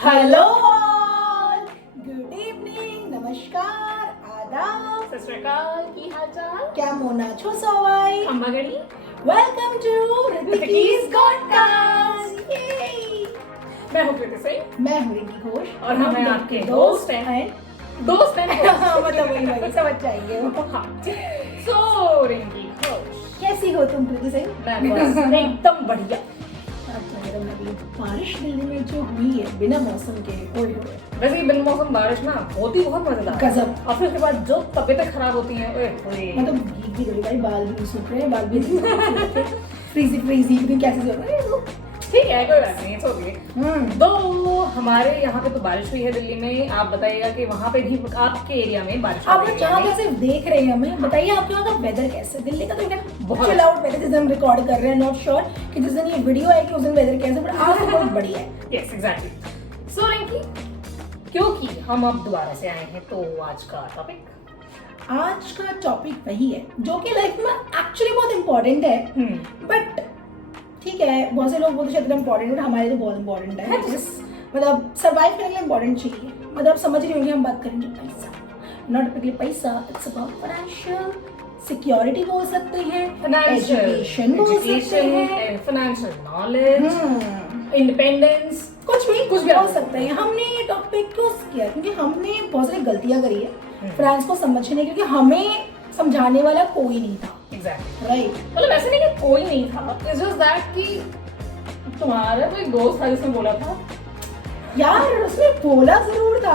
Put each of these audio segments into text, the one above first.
Hello all, good evening, नमस्कार, आदाब, सत श्री अकाल, की हाल चाल? केमन आछो सबाई? अम्मा गणी, वेलकम टू रितिकीज पॉडकास्ट। मैं हूँ कृति सिंह। मैं हूँ रिंकी घोष और हम हैं आपके दोस्त हैं। दोस्त हैं मतलब वही समझ जाइए वो। हाँ। सो रिंकी घोष, कैसी हो तुम कृति सिंह? मैं बस एकदम बढ़िया। बारिश दिल्ली में जो हुई है बिना मौसम के, ओए होए। वैसे ही बिन मौसम बारिश ना होती बहुत मजेदार है। गजब। और फिर उसके बाद जो तबीयतें खराब होती हैं, ओए होए। मतलब भीग भी गई भाई, बाल भी सूख रहे हैं, बाल भी फ्रीजी कैसे चल रहा है? ठीक है, कोई बात नहीं, सोचिए। तो हमारे यहाँ पे तो बारिश हुई है दिल्ली में। आप बताइएगा कि वहाँ पे भी आपके एरिया में बारिश आप जहाँ जैसे देख रहे हैं हमें, बताइए आपके वहाँ का वेदर कैसा है? दिल्ली का तो बहुत चिल आउट वेदर, जिस दिन रिकॉर्ड कर रहे हैं, नॉट श्योर कि जिस दिन ये वीडियो आएगी उस दिन वेदर कैसा, बट आज तो बहुत बढ़िया है। Yes exactly. सो रिंकी, क्योंकि हम अब दोबारा से आए हैं, तो आज का टॉपिक वही है जो कि लाइफ में एक्चुअली बहुत इंपॉर्टेंट है, बट ठीक है, बहुत से लोग बोलते हैं इम्पोर्टेंट, हमारे लिए बहुत इंपॉर्टेंट है। मतलब सर्वाइव करने के लिए इम्पोर्टेंट चाहिए। मतलब समझ रही होंगे हम बात करेंगे पैसा, नॉट टिपिकली पैसा, इट्स अबाउट फाइनेंशियल सिक्योरिटी बोल सकते हैं, एजुकेशन बोल सकते हैं, फाइनेंशियल नॉलेज, इंडिपेंडेंस, कुछ भी बोल सकते हैं। हमने ये टॉपिक क्यों किया? क्योंकि हमने बहुत सारी गलतियां करी है फाइनेंस को समझने, क्योंकि हमें समझाने वाला कोई नहीं था। Exactly. Right. मतलब ऐसे नहीं कि कोई नहीं था, it's just that कि तुम्हारा कोई दोस्त था जिसने बोला था। यार उसने बोला जरूर था,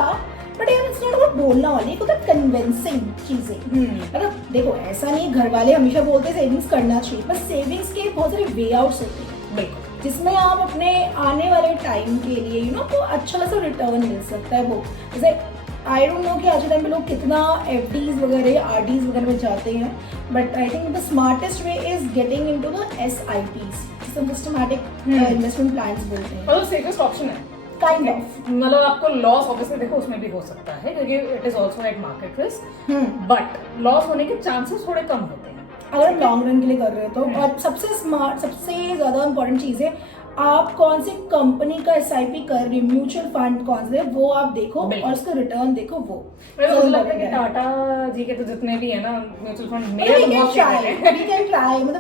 बट यार इट्स नॉट अबाउट बोलना वाली, एक होता है कन्विंसिंग चीजें। मतलब देखो, ऐसा नहीं घर वाले हमेशा बोलते सेविंग्स करना चाहिए, बस सेविंग्स के बहुत सारे वे आउट्स होते हैं। बिल्कुल। जिसमें आप अपने आने वाले टाइम के लिए तो अच्छा खासा रिटर्न मिल सकता है। वो जैसे आई डोंट नो कि आज के टाइम पे लोग कितना FDs वगैरह RDs वगैरह में जाते हैं, but I think the smartest way is getting into the SIPs, systematic investment plans बोलते हैं। मतलब सेफेस्ट ऑप्शन है काइंड ऑफ। मतलब आपको लॉस ऑब्वियसली देखो उसमें भी हो सकता है, क्योंकि it is also at market risk, but loss होने के चांसेस थोड़े कम होते हैं अगर आप लॉन्ग रन के लिए कर रहे हो तो। और सबसे ज्यादा इंपॉर्टेंट चीज है, आप कौन सी कंपनी का SIP कर रही हो, म्यूचुअल फंड कौन से, वो आप देखो और उसका रिटर्न देखो। वो मुझे लगता है कि टाटा जी के तो जितने भी है ना mutual fund,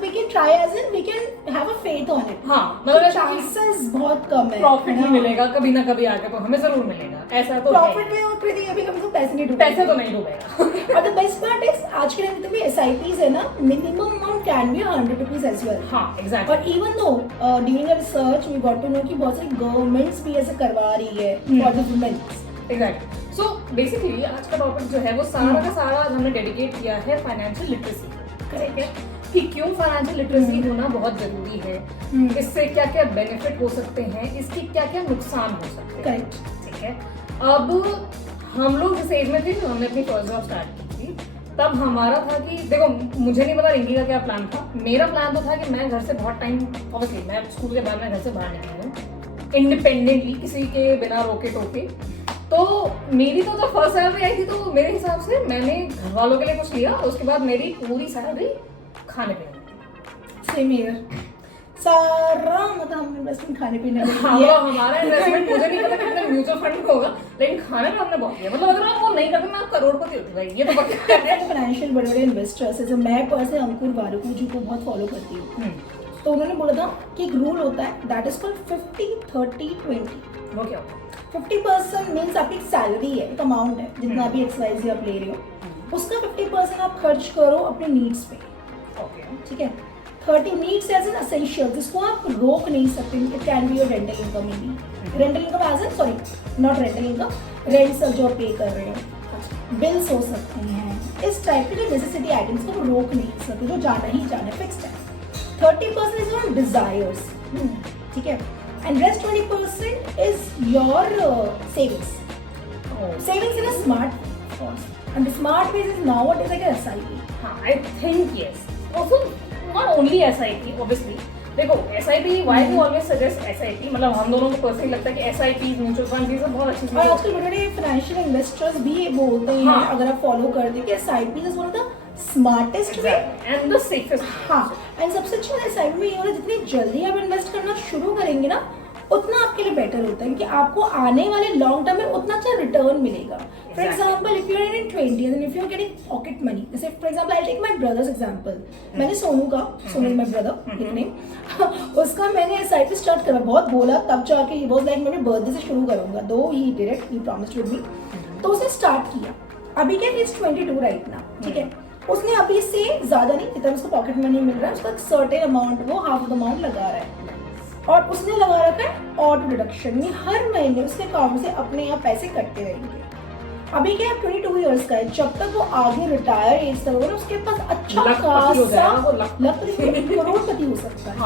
we can try as in we can have a faith on it। हाँ, मतलब चांसेस बहुत कम है, प्रॉफिट ही मिलेगा कभी ना कभी आके, तो हमें जरूर मिलेगा, ऐसा तो प्रॉफिट में। और कृति अभी कभी तो पैसे नहीं डूबेंगे, पैसे तो नहीं डूबेगा। और द बेस्ट पार्ट इज आज के टाइम में भी SIPs है ना, minimum amount can be 100 rupees as well. हाँ एग्जैक्टली। और even though during a research we got to know कि बहुत सारी गवर्नमेंट्स भी ऐसे करवा रही है for the womens. Exactly. So basically आज का टॉपिक जो है वो सारा का सारा हमने डेडिकेट किया है फाइनेंशियल लिटरेसी। करेक्ट है कि क्यों फाइनेंशियल लिटरेसी होना बहुत जरूरी है, इससे क्या क्या बेनिफिट हो सकते हैं, इसके क्या क्या नुकसान हो सकते हैं। करेक्ट। ठीक है। अब हम लोग जिस एज में थे हमने अपनी फर्स्ट जॉब स्टार्ट की थी, तब हमारा था कि देखो, मुझे नहीं पता रिंकी का क्या प्लान था, मेरा प्लान तो था कि मैं घर से बहुत टाइम, ऑब्वियसली मैं स्कूल के बाद मैं घर से बाहर निकली हूँ इंडिपेंडेंटली, किसी के बिना रोके टोके। तो मेरी तो जब फर्स्ट सैलरी आई थी तो मेरे हिसाब से मैंने घर वालों के लिए कुछ लिया, उसके बाद मेरी पूरी सैलरी खाने पीने। सेम हियर, सारा मतलब हम इन्वेस्टमेंट खाने पीने में। हाँ, हमारा इन्वेस्टमेंट मुझे नहीं पता कितना म्यूचुअल फंड में होगा, लेकिन खाने में हमने बहुत किया। मतलब अगर आप वो नहीं करते मैं करोड़पति होती भाई, ये तो पक्का है। फाइनेंशियल बड़े बड़े इन्वेस्टर्स जैसे मैं पर्सनली अंकुर वारुकू जी को बहुत फॉलो करती हूँ, तो उन्होंने बोला था कि एक रूल होता है दैट इज कॉल्ड 50-30-20। वो क्या होता है? 50% मीन्स आपकी सैलरी है, एक अमाउंट है, जितना भी XYZ आप ले रहे हो, उसका 50% आप खर्च करो अपने नीड्स पे। ओके, ठीक है। 30 नीड्स एज एन एसेंशियल, जिसको आप रोक नहीं सकते। It can be your rental income, may be rental income as an, sorry not rental income, rent सब जो पे कर रहे हो, बिल्स हो सकते हैं, इस टाइप के जो नेसेसिटी आइटम्स को रोक नहीं सकते, जो जाना ही जाना फिक्स्ड है। 30% इज योर डिजायर्स, ठीक है, and rest 20% is your savings. Savings in a smart course, and the smart ways is now what is like a SIP. हाँ, I think yes. Also not only SIP, obviously. देखो SIP, why do you always suggest SIP? मतलब हम दोनों को personally लगता है कि SIP, mutual fund, ये सब बहुत अच्छी चीज़ है। और आजकल बड़े फाइनेंशियल इन्वेस्टर्स भी ये बोलते हैं, अगर आप फॉलो करते हैं कि SIP is one of the smartest way and the safest. हाँ, एंड सबसे अच्छा SIP में ये होता है जितनी जल्दी आप इन्वेस्ट करना शुरू करेंगे ना, उतना आपके लिए बेटर होता है, क्योंकि आपको आने वाले लॉन्ग टर्म में उतना अच्छा रिटर्न मिलेगा. For example if you are in 20 and if you are getting pocket money, जैसे for example I take my brother's example. मैंने Sonu is my brother nickname, उसका मैंने SIP स्टार्ट करा, बहुत बोला तब जाके ही वाज लाइक मैं बर्थडे से शुरू करूंगा, though he did it, he promised with me. तो उसने स्टार्ट किया. अभी क्या, इज 22 राइट नाउ, ठीक है. उसने अभी से ज्यादा नहीं, जितना उसको पॉकेट मनी मिल रहा है उसका सर्टेन अमाउंट वो हाफ द अमाउंट लगा रहा है, और उसने लगा रखा है ऑटो डिडक्शन में. हर महीने उसके अकाउंट से अपने आप पैसे कटते रहेंगे. अभी क्या 22 इयर्स का है, जब तक वो आगे रिटायर एज तक होगा ना उसके पास अच्छा खासा करोड़पति हो सकता है.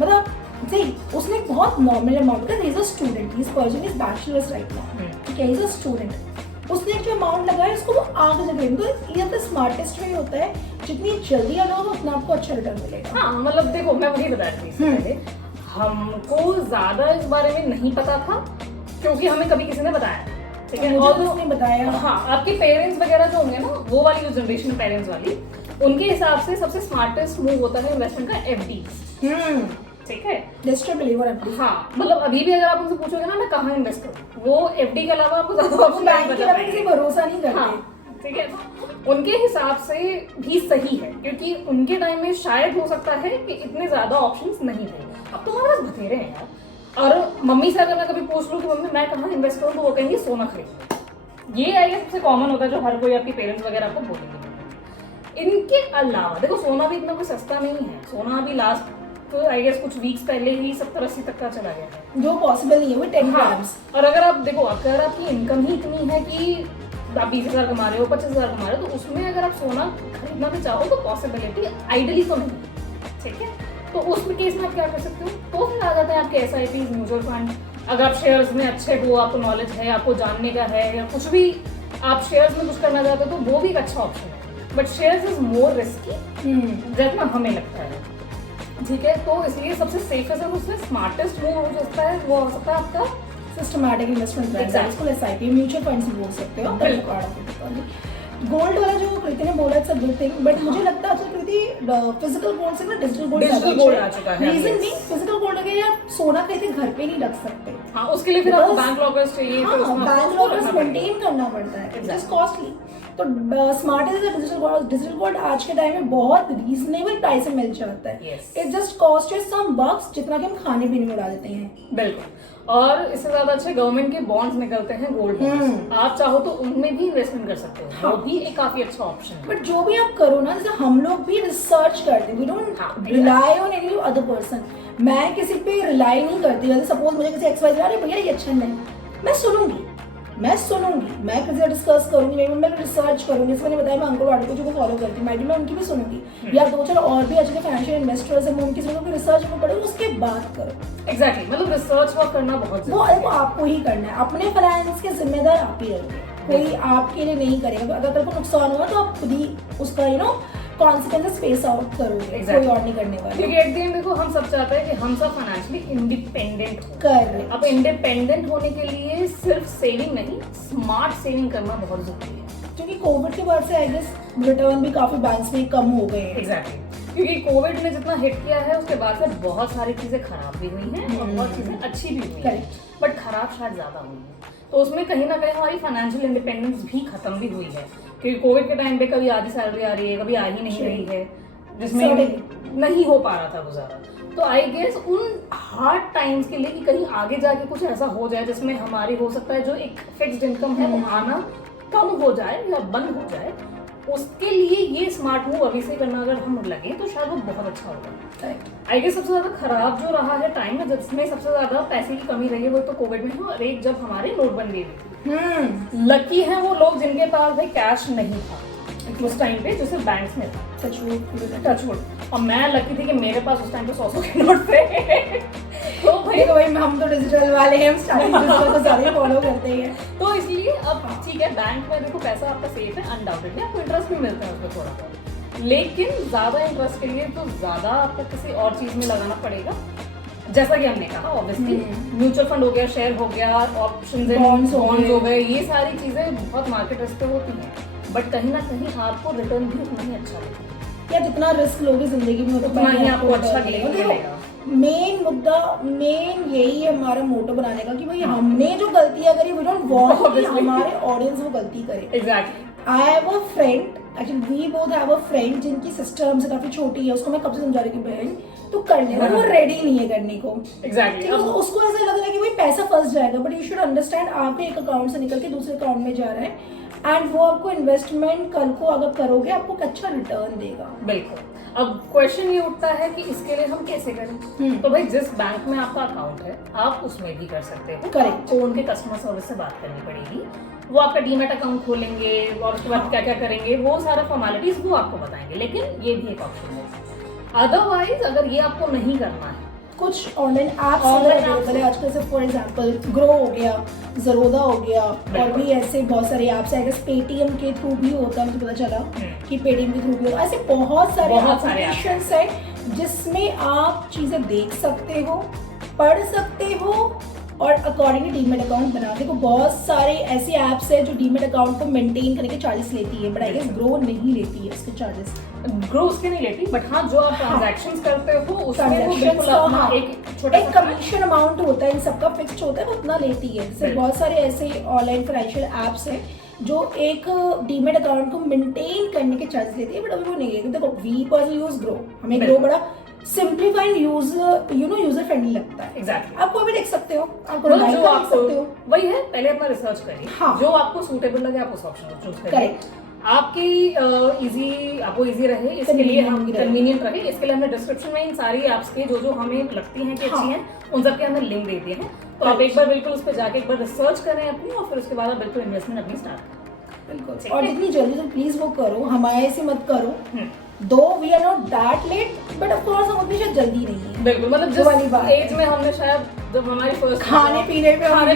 मतलब see, उसने बहुत नॉर्मल अमाउंट का, is a student, he is pursuing his bachelors right now, ठीक है, इज अ स्टूडेंट. उसने जो अमाउंट लगाया उसको वो आगे से देंगे. तो ये तो स्मार्टेस्ट वे होता है, जितनी जल्दी लगाओ उतना आपको अच्छा रिटर्न मिलेगा. हाँ मतलब देखो, मैं वही बता रही थी पहले, हमको ज्यादा इस बारे में नहीं पता था क्योंकि हमें कभी किसी ने बताया, ठीक है, और उसने बताया. हाँ, आपके पेरेंट्स वगैरह जो होंगे ना, वो वाली जो जनरेशन पेरेंट्स वाली, उनके हिसाब से सबसे स्मार्टेस्ट मूव होता है इन्वेस्टमेंट का FD, ठीक है. Digital believer FD. हाँ मतलब अभी भी अगर आप उनसे पूछोगे ना मैं कहाँ इन्वेस्ट करूँ, वो FD के अलावा आपको ज्यादा ऑप्शन नहीं बता पाएंगे. किसी भरोसा नहीं करते. हाँ, ठीक है. उनके हिसाब से भी सही है, क्योंकि उनके टाइम में शायद हो सकता है कि इतने ज्यादा ऑप्शंस नहीं थे. अब तो हमारे पास बथेरे हैं यार. और मम्मी से अगर मैं कभी पूछ लूँ कि मम्मी मैं कहाँ इन्वेस्ट करूँ, तो वो कहेंगे सोना खरीदो. ये आइए सबसे कॉमन होता है जो हर कोई आपके पेरेंट्स वगैरह आपको बोलेंगे. इनके अलावा देखो, सोना भी इतना कोई सस्ता नहीं है. सोना अभी लास्ट तो आई गेस कुछ वीक्स पहले ही 70-80 तक का चला गया है, जो पॉसिबल नहीं है वो 10 ग्राम्स. और अगर आप देखो, अगर आपकी इनकम ही इतनी है कि आप 20,000 कमा रहे हो, 25,000 कमा रहे हो, तो उसमें अगर आप सोना खरीदना भी चाहो तो पॉसिबिलिटी आइडली तो नहीं, ठीक है. तो उस केस में आप क्या कर सकते हो, तो फिर आ जाते हैं आपके SIP, म्यूचुअल फंड. अगर आप शेयर्स में अच्छे हो, आपको नॉलेज है, आपको जानने का है, या कुछ भी आप शेयर्स में कुछ करना चाहते हो, तो वो भी एक अच्छा ऑप्शन है. But shares is more risky जितना हमें लगता है, ठीक है. तो इसलिए सबसे सेफेस्ट और उससे स्मार्टेस्ट मूव हो सकता है, वो हो सकता है आपका सिस्टमैटिक इन्वेस्टमेंट प्लान, इसको SIP म्यूचुअल फंड्स भी बोल सकते हो. गोल्ड वाला जो कृति ने बोला, it's a good thing, but मुझे लगता है कृति फिजिकल गोल्ड से ना डिजिटल गोल्ड आ चुका है. रीजन नहीं, फिजिकल गोल्ड अगर यार सोना खरीदे घर पे नहीं रख सकते. हाँ, उसके लिए फिर आपको बैंक लॉकर्स चाहिए, हाँ, बैंक लॉकर्स मेंटेन करना पड़ता है, इट इज कॉस्टली. तो स्मार्ट इज डिजिटल गोल्ड आज के टाइम में बहुत रीजनेबल प्राइस में मिल जाता है. It just cost you some bucks, जितना कि हम खाने पीने में उड़ा देते हैं. बिल्कुल. और इससे ज्यादा अच्छे गवर्नमेंट के बॉन्ड्स निकलते हैं, गोल्ड बॉन्ड्स. आप चाहो तो उनमें भी इन्वेस्टमेंट कर सकते हो. हाँ. वो भी एक काफी अच्छा ऑप्शन है. बट जो भी आप करो ना, जैसे हम लोग भी रिसर्च करते हैं, we don't rely on any other person. मैं किसी पे रिलाई नहीं करती. जैसे सपोज मुझे किसी XYZ अरे भैया ये अच्छा नहीं, मैं सुनूंगी, मैं किसी से डिस्कस करूंगी, मेरी मम्मी रिसर्च करूंगी. जैसे मैंने बताया मैं अंकुर वाडकर जो फॉलो करती हूँ, मैं उनकी भी सुनूंगी. या 2-4 और भी अच्छे फाइनेंशियल इन्वेस्टर्स हैं, मैं उनकी सुनूंगी, रिसर्च में पढ़ूंगी, उसके बाद करो. एग्जैक्टली. मतलब रिसर्च वर्क करना बहुत वो आपको ही करना है. अपने फाइनेंस के जिम्मेदार आप ही रहोगे, कोई आपके लिए नहीं करेगा. अगर कल को नुकसान हुआ तो आप खुद ही उसका कॉन्सिक्वेंसेस फेस आउट करोगे. कोई और नहीं करने वाला. क्योंकि एट द एंड देखो, हम सब चाहते हैं कि हम सब फाइनेंशियली इंडिपेंडेंट हो. कर अब इंडिपेंडेंट होने के लिए सिर्फ सेविंग नहीं, स्मार्ट सेविंग करना बहुत जरूरी है. क्योंकि कोविड के बाद से आई गेस रिटर्न भी काफी बैंक्स में कम हो गए हैं. एग्जैक्टली. क्योंकि कोविड ने जितना हिट किया है उसके बाद से बहुत सारी चीजें खराब भी हुई हैं और बहुत चीजें अच्छी भी हुई हैं, बट खराब शायद ज्यादा हुई है. तो उसमें कहीं ना कहीं हमारी फाइनेंशियल इंडिपेंडेंस भी खत्म भी हुई है. क्योंकि कोविड के टाइम पे कभी आधी सैलरी आ रही है, कभी आ ही नहीं रही है, जिसमें नहीं हो पा रहा था गुजारा. तो आई गेस उन हार्ड टाइम्स के लिए कि कहीं आगे जाके कुछ ऐसा हो जाए जिसमें हमारी हो सकता है जो एक फिक्स्ड इनकम है वो आना कम हो जाए या बंद हो जाए, उसके लिए ये स्मार्ट मूव अभी से करना अगर हम लगे तो शायद वो बहुत अच्छा होगा. आई गेस सबसे ज्यादा खराब जो रहा है टाइम में, जिसमें सबसे ज्यादा पैसे की कमी रही है, वो तो कोविड में है, और एक जब हमारी नोटबंदी हुई. लकी है वो लोग जिनके पास भाई कैश नहीं था उस टाइम पे, जो सिर्फ बैंक्स में था. टचवुड. और मैं लकी थी कि मेरे पास उस टाइम पे 100 के नोट थे. तो भाई हम तो डिजिटल वाले हैं, हम स्टार्टिंग डिजिटल को ज्यादा फॉलो करते हैं. तो इसलिए अब ठीक है, बैंक में देखो पैसा आपका सेफ है, अनडाउटेडली आपको इंटरेस्ट भी मिलता है उसमें थोड़ा बहुत, लेकिन ज्यादा इंटरेस्ट के लिए तो ज्यादा आपको किसी और चीज में लगाना पड़ेगा. जैसा कि हमने कहा ऑब्वियसली म्यूचुअल फंड हो गया, शेयर हो गया, ऑप्शंस एंड बॉन्ड्स हो गए, ये सारी चीजें बहुत मार्केट रिस्क पे होती हैं, बट कहीं ना कहीं आपको रिटर्न भी उतना ही अच्छा मिलेगा. या जितना रिस्क लोगे जिंदगी में उतना ही आपको अच्छा मिलेगा. मेन मुद्दा मेन यही है हमारा मोटो बनाने का कि भाई हमने जो गलतियां करी वी डोंट वांट कि हमारे ऑडियंस वो गलती करे। Exactly. I have a friend, actually we both have a friend जिनकी सिस्टर हमसे काफी छोटी है, उसको मैं कब से समझा रही कि बहन तो करने का, वो रेडी नहीं है करने को। एग्जैक्टली। उसको ऐसा लग रहा है कि भाई पैसा फंस जाएगा, बट यू शुड अंडरस्टैंड आपके एक अकाउंट से निकल के दूसरे अकाउंट में जा रहा है एंड वो आपको इन्वेस्टमेंट कल को अगर करोगे आपको एक अच्छा रिटर्न देगा। बिल्कुल। अब क्वेश्चन ये उठता है कि इसके लिए हम कैसे करें? तो भाई जिस बैंक में आपका अकाउंट है आप उसमें भी कर सकते हो। Correct. आपको उनके कस्टमर सर्विस से बात करनी पड़ेगी, वो आपका डीमैट अकाउंट खोलेंगे और उसके बाद क्या क्या करेंगे वो सारा फॉर्मेलिटीज वो आपको बताएंगे, लेकिन ये भी एक ऑप्शन है। अदरवाइज अगर ये आपको नहीं करना है, कुछ ऑनलाइन एप्स अवेलेबल है आजकल, से फॉर एग्जांपल ग्रो हो गया, ज़रोदा हो गया, और भी ऐसे बहुत सारे ऐप्स है। पेटीएम के थ्रू भी होता है, मुझे पता चला कि पेटीएम के थ्रू भी होता है। ऐसे बहुत सारे एप्लीकेशंस है जिसमें आप चीजें देख सकते हो, पढ़ सकते हो और अकॉर्डिंगली डीमेट अकाउंट बना के। तो बहुत सारे ऐसे ऐप्स है जो डीमेट अकाउंट को मेंटेन करने के चार्जेस लेती है, बट आई गेस ग्रो नहीं लेती है इसके चार्जेस। ग्रो उसके नहीं लेती, बट हाँ जो आप ट्रांजैक्शंस करते हो उसमें वो बिल्कुल अपना एक छोटा एक कमीशन अमाउंट होता है, इन सबका फिक्स्ड होता है, वो उतना लेती है। सिर्फ बहुत सारे ऐसे ऑनलाइन फाइनेंशियल एप्स हैं जो एक डीमेट अकाउंट को मेंटेन करने के चार्जेस लेती है, बट अभी वो नहीं लेती। देखो वी पर्सनली यूज ग्रो, हमें ग्रो बड़ा सिंप्लीफाइड यूजर फ्रेंडली लगता है। एग्जैक्टली। आप कोई भी देख सकते हो, आप जो आपको वही है, पहले अपना रिसर्च करिए। हाँ। जो आपको सूटेबल लगे आप उस ऑप्शन को चूज करिए। करेक्ट। आपको इजी रहे इसके लिए हम कन्वीनियंट रहे इसके लिए हमने डिस्क्रिप्शन में इन सारी ऐप्स के जो जो हमें लगती हैं कि अच्छी हैं उन सब के हमने लिंक दे दिए हैं। तो आप एक बार बिल्कुल उस पर जाके एक बार रिसर्च करें अपनी, और फिर उसके बाद आप बिल्कुल इन्वेस्टमेंट अपनी स्टार्ट करें। बिल्कुल। और जितनी जल्दी तो प्लीज वो करो, हमारे से मत करो। Though we are not that late, but of course हम उतनी शायद जल्दी नहीं है। बिल्कुल। मतलब जिस एज में हमने शायद जब हमारी फर्स्ट खाने पीने में हम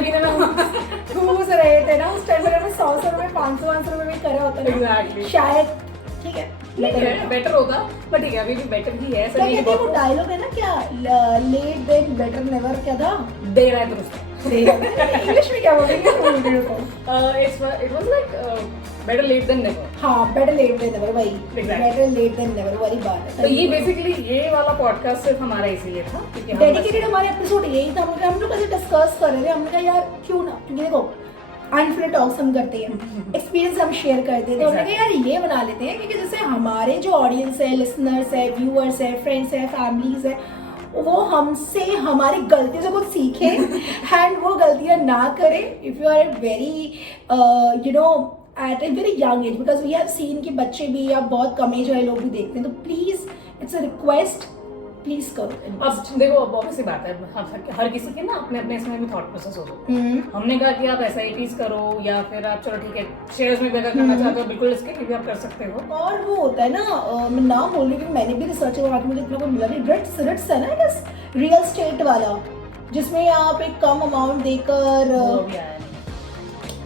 घूस रहे थे ना उस टाइम पर, हमें 100 रुपए 500 रुपए में करा होता है। एग्जैक्टली। शायद ठीक है बेटर होता, बट ठीक है अभी भी बेटर ही है। ऐसा नहीं है। वो डायलॉग है ना, क्या लेट देन बेटर नेवर, क्या था? देर है दुरुस्त। इंग्लिश में क्या बोलेंगे? It was like better late than never. हाँ, बेटर लेट देन नेवर, वही बेटर लेट देन नेवर वाली बात है। तो ये बेसिकली ये वाला पॉडकास्ट सिर्फ हमारा इसीलिए था क्योंकि डेडिकेटेड हमारे एपिसोड यही था। हम लोग ऐसे डिस्कस कर रहे थे, हमने कहा यार क्यों ना, क्योंकि देखो अनफिल्ड टॉक्स हम करते हैं, एक्सपीरियंस हम शेयर करते हैं, तो हमने कहा यार ये बना लेते हैं क्योंकि जैसे हमारे जो ऑडियंस है, लिसनर्स है, व्यूअर्स है, फ्रेंड्स है, फैमिलीज है, वो हमसे हमारी गलती से कुछ सीखे एंड वो गलतियां ना करे। If you are very at a very young age, because we have seen कि बच्चे भी या बहुत कम एज वाले लोग भी देखते हैं, तो please it's a request, please करो। अब देखो अब ऑब्वियसली बात है, हर किसी के ना अपने अपने इसमें भी थॉट प्रोसेस होता है। हमने कहा कि आप SIPs करो या फिर आप चलो ठीक है शेयर्स में भी अगर करना चाहते हो बिल्कुल इसके लिए भी आप कर सकते हो। और वो होता है ना, मैं नाम बोल रही हूँ, मैंने भी रिसर्च करवा के मुझे इतना को मिला नहीं, रिट्स है ना रियल स्टेट वाला, जिसमें आप एक कम अमाउंट देकर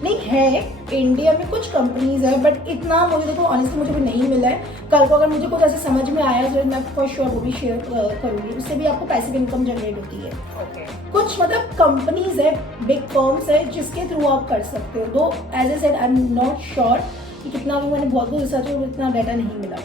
नहीं है। इंडिया में कुछ कंपनीज है, बट इतना मुझे देखो ऑनेस्टली मुझे भी नहीं मिला है। कल को अगर मुझे कुछ ऐसे समझ में आया तो मैं फॉर श्योर वो भी शेयर करूंगी। उससे भी आपको पैसिव इनकम जनरेट होती है। कुछ मतलब कंपनीज है, बिग फर्म्स है जिसके थ्रू आप कर सकते हो। Though as I said I am not sure कि कितना भी, मैंने बहुत कुछ रिसर्च किया, इतना डाटा नहीं मिला।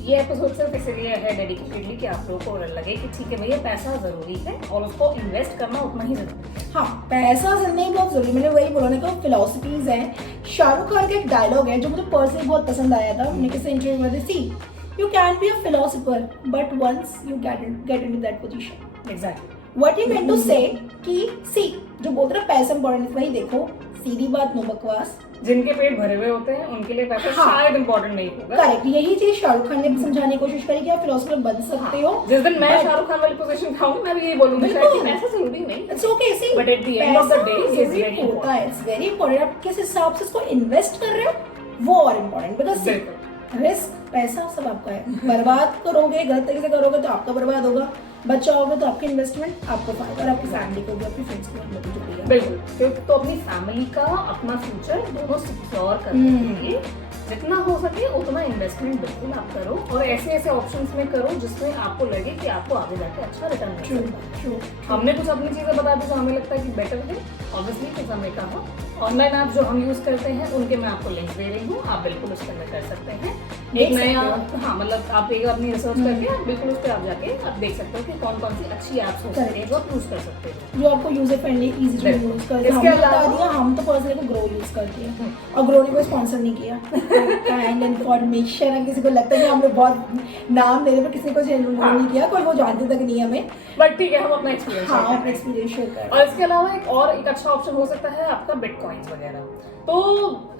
ये एपिसोड सिर्फ इसलिए है डेडिकेटेडली कि आप लोगों को लगे कि ठीक है भैया पैसा जरूरी है और उसको इन्वेस्ट करना उतना ही जरूरी है। हाँ, पैसा नहीं बहुत जरूरी, मैंने वही बोला ना कि फिलोसफीज हैं। शाहरुख खान का एक डायलॉग है जो मुझे पर्सनली बहुत पसंद आया था, मैंने किसी इंटरव्यू में see you can be a philosopher but once you get into that position. Exactly what he meant to say कि सी जो बोल रहा पैसा इंपॉर्टेंट है, वही देखो सीधी बात, नो बकवास। जिनके पेट भरे हुए होते हैं उनके लिए पैसा शायद इंपॉर्टेंट नहीं होगा। करेक्ट, यही चीज शाहरुख खान ने भी समझाने की कोशिश करी कि आप फिलोसफर बन सकते हो। जिस दिन मैं शाहरुख खान वाली पोजीशन खाऊंगी मैं भी यही बोलूंगी शायद कि पैसा जरूरी नहीं। It's okay, see but at the end of the day it's very important. It's very important. आप किस हिसाब से इसको इन्वेस्ट कर रहे हो वो और इम्पोर्टेंट, बिकॉज रिस्क पैसा सब आपका है। बर्बाद करोगे, गलत तरीके से करोगे तो आपका बर्बाद होगा, बचाओगे तो आपकी इन्वेस्टमेंट आपको फायदा, और आपकी फैमिली को भी, आपकी फ्रेंड्स को भी जुड़ेगा। बिल्कुल। तो अपनी फैमिली का अपना फ्यूचर दोनों सिक्योर करने के लिए जितना हो सके उतना इन्वेस्टमेंट बिल्कुल आप करो और ऐसे ऐसे ऑप्शंस में करो जिसमें आपको लगे कि आपको आगे जाके अच्छा रिटर्न मिल सकता है। हमने कुछ अपनी चीजें बता दी जो हमें लगता है कि बेटर है, ऑब्वियसली कुछ हमने कहा। ऑनलाइन ऐप जो हम यूज करते हैं उनके मैं आपको लिंक दे रही हूँ, आप बिल्कुल उसके अंदर कर सकते हैं। एक नया, हाँ मतलब आप एक अपनी रिसर्च करके आप बिल्कुल उस पर आप जाके आप देख सकते हो कि कौन कौन सी अच्छी ऐप्स हो सकती है जो आप यूज कर सकते हो, जो आपको user friendly easy to use करते हैं। हमने बता दिया, हम तो पर्सनली ग्रो यूज करते हैं और ग्रो ने कोई स्पॉन्सर नहीं किया। काइंड इन्फॉर्मेशन है, किसी को लगता है कि हमने बहुत नाम ले रहे पर किसी को नहीं किया, कोई वो जानते तक नहीं हमें, बट ठीक है हम अपना एक्सपीरियंस, हाँ अपना एक्सपीरियंस शेयर कर। और इसके अलावा एक अच्छा ऑप्शन हो सकता है आपका बिटकॉइंस वगैरह। तो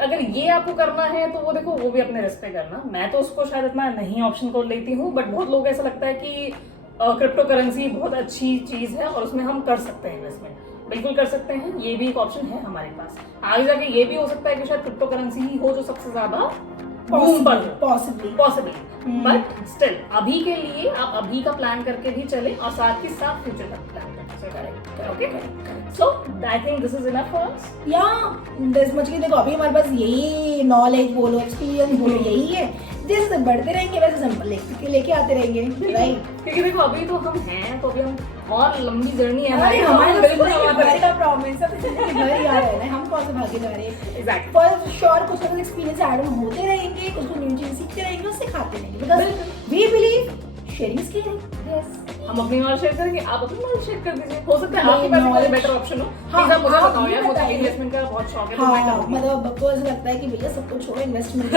अगर ये आपको करना है तो वो देखो वो भी अपने रिस्क पे करना, मैं तो उसको शायद इतना नहीं ऑप्शन को लेती हूँ, बट बहुत लोग ऐसा लगता है कि क्रिप्टो करेंसी बहुत अच्छी चीज है और उसमें हम कर सकते हैं इन्वेस्टमेंट, बिल्कुल कर सकते हैं, ये भी एक ऑप्शन है हमारे पास। आगे जाके ये भी हो सकता है कि शायद क्रिप्टो करेंसी ही हो जो सबसे ज्यादा पॉसिबल, बट स्टिल अभी के लिए आप अभी का प्लान करके भी चले और साथ ही साथ फ्यूचर का प्लान करके चले। Okay, so I think this is enough for us. या दिस मच की देखो अभी हमारे पास यही नॉलेज बोलो, एक्सपीरियंस बोलो, यही है। जैसे बढ़ते रहेंगे वैसे सैंपल लेके आते रहेंगे, राइट? क्योंकि देखो अभी तो हम हैं, तो अभी हम और लंबी जर्नी है हमारे हमारी, बिल्कुल घर का प्रॉमिस है, तो घर ही आ रहे हैं, हम कौन से भागे जा रहे हैं। एग्जैक्टली, फॉर श्योर कुछ ना कुछ एक्सपीरियंस ऐड ऑन होते रहेंगे, कुछ न्यू चीज सीखते रहेंगे, उससे खाते रहेंगे, because we believe sharing is caring. Yes, हम अपनी नॉलेज शेयर करेंगे, आप अपनी नॉलेज शेयर कर दीजिए, हो सकता है आपके पास कोई बेटर ऑप्शन हो। प्लीज आप मुझे बताओ यार, मुझे इन्वेस्टमेंट का बहुत शौक है, तो मैं हाँ करूंगी। मतलब आपको ऐसा लगता है कि भैया सब कुछ छोड़ो इन्वेस्टमेंट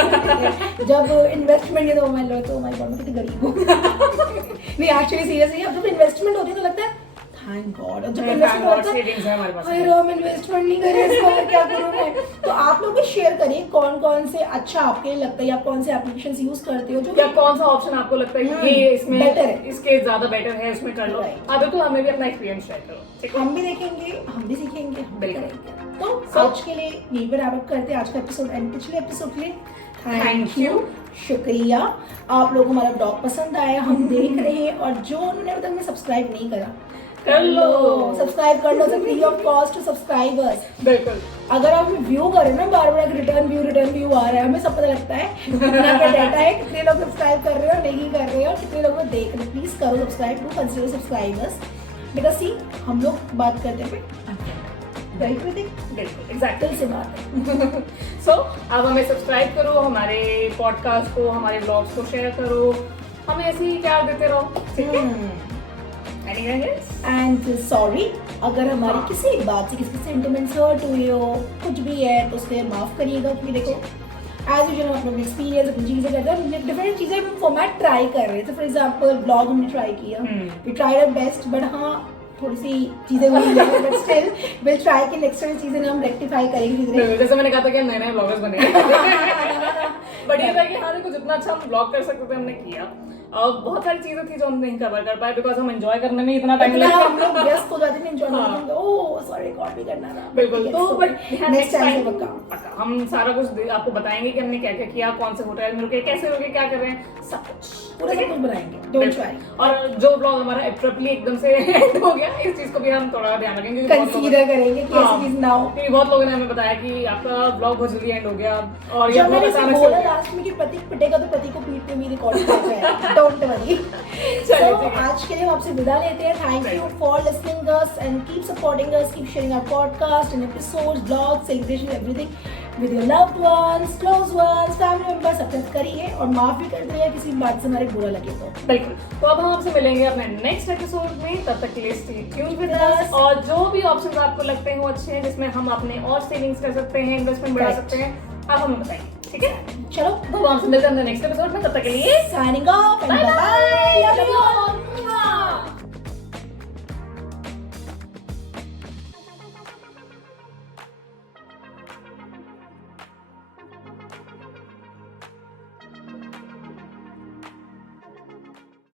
जब इन्वेस्टमेंट ये तो मैं तो माय गॉड मैं कितनी गरीब हूँ। नहीं एक्चुअली सीरियसली अब जब इन्वेस्टमेंट होती है तो लगता है थैंक गॉड, जब इन्वेस्टमेंट होता है सेविंग्स है हमारे पास, अरे हम इन्वेस्टमेंट नहीं करें इसको और क्या करूँ मैं। तो आप लोग भी शेयर करिए कौन कौन से अच्छा आपके लिए लगता है, या कौन से एप्लीकेशंस यूज करते हो जो या कौन सा ऑप्शन आपको लगता है कि ये इसमें better है, इसके ज्यादा बेटर है, उसमें कर लो। Right. आप बिल्कुल हमें भी अपना एक्सपीरियंस शेयर करो, ठीक है? हम भी देखेंगे, हम भी सीखेंगे, हम भी बिल्कुल। करेंगे। तो आज के लिए यहीं पर रैप अप करते हैं आज का एपिसोड एंड पिछले एपिसोड के लिए थैंक यू, शुक्रिया। आप लोगों को हमारा ब्लॉग पसंद आया, हम देख रहे हैं, और जो उन्होंने अभी तक सब्सक्राइब नहीं करा कर लो, सब्सक्राइब कर लो, free of cost to subscribers. बिल्कुल। अगर आप व्यू करें ना बार बार रिटर्न व्यू आ रहा है, हमें सब पता लगता है कितना क्या डाटा है, कितने लोग सब्सक्राइब कर रहे हो नहीं कर रहे हो, कितने लोग देख रहे हो। प्लीज करो subscribe, to consider subscribers, because see हम लोग बात करते हैं बिल्कुल एग्जैक्टली दिल से बात है। सो आप हमें सब्सक्राइब करो, हमारे पॉडकास्ट को, हमारे ब्लॉग्स को शेयर करो, हमें ऐसे ही प्यार देते रहो, ठीक है? एंड सॉरी अगर हमारी किसी बात से किसी सेंटिमेंट्स हर्ट हुए हो, कुछ भी है तो उससे माफ करिएगा, क्योंकि देखो एज यूजुअल हम अपना एक्सपीरियंस अपनी चीजें करते हैं, डिफरेंट चीजें हम फॉर्मेट ट्राई कर रहे थे। फॉर एग्जांपल ब्लॉग हमने ट्राई किया, we tried our best, but हाँ थोड़ी सी चीजें हुई है, बट स्टिल विल ट्राई कि नेक्स्ट टाइम चीजें हम रेक्टिफाई करेंगे धीरे। जैसे मैंने कहा था कि हम नए ब्लॉगर्स बने बट ये था कि हाँ देखो जितना अच्छा हम ब्लॉग कर सकते थे हमने किया, और बहुत सारी चीजें थी जो हम नहीं कवर कर पाए बिकॉज हम एंजॉय करने में इतना टाइम लगा, हम लोग व्यस्त हो जाते थे एंजॉय करने में, ओह सॉरी रिकॉर्ड भी करना था, बिल्कुल। तो बट नेक्स्ट टाइम पक्का हम सारा कुछ आपको बताएंगे कि हमने क्या क्या किया, कौन से होटल में रुके, कैसे रुके, क्या कर रहे हैं, सब कुछ पूरा सब कुछ बनाएंगे, डोंट वरी। और जो ब्लॉग हमारा एब्रप्टली एकदम से एंड हो गया, इस चीज को भी हम थोड़ा ध्यान रखेंगे, कंसीडर करेंगे कि ऐसी चीज ना हो। क्योंकि बहुत लोगों ने हमें बताया कि आपका ब्लॉग बहुत जल्दी एंड हो गया, और ये जब मैंने बहुत अचानक बोला से लास्ट में कि प्रतीक पिटेगा तो प्रतीक को पीठ पे भी रिकॉर्ड किया जाएगा, डोंट वरी। So आज के लिए हम आपसे विदा लेते हैं। Thank you for listening us and keep supporting us, keep sharing our podcast and episodes, blogs, celebration, everything with your loved ones, close ones, family members. Subscribe करिए और माफ भी कर दिया किसी बात से हमारे बुरा लगे तो। बिल्कुल। तो अब हम आपसे मिलेंगे अपने नेक्स्ट एपिसोड में, तब तक के लिए स्टे ट्यून्ड विद अस। और जो भी ऑप्शंस आपको लगते हो अच्छे हैं जिसमें हम अपने और सेविंग्स कर सकते हैं, इन्वेस्टमेंट बढ़ा सकते हैं, आप हमें बताएंगे, ठीक है? चलो तो हम आपसे मिलते हैं नेक्स्ट एपिसोड में, तब तक के लिए signing off and bye bye, love you all.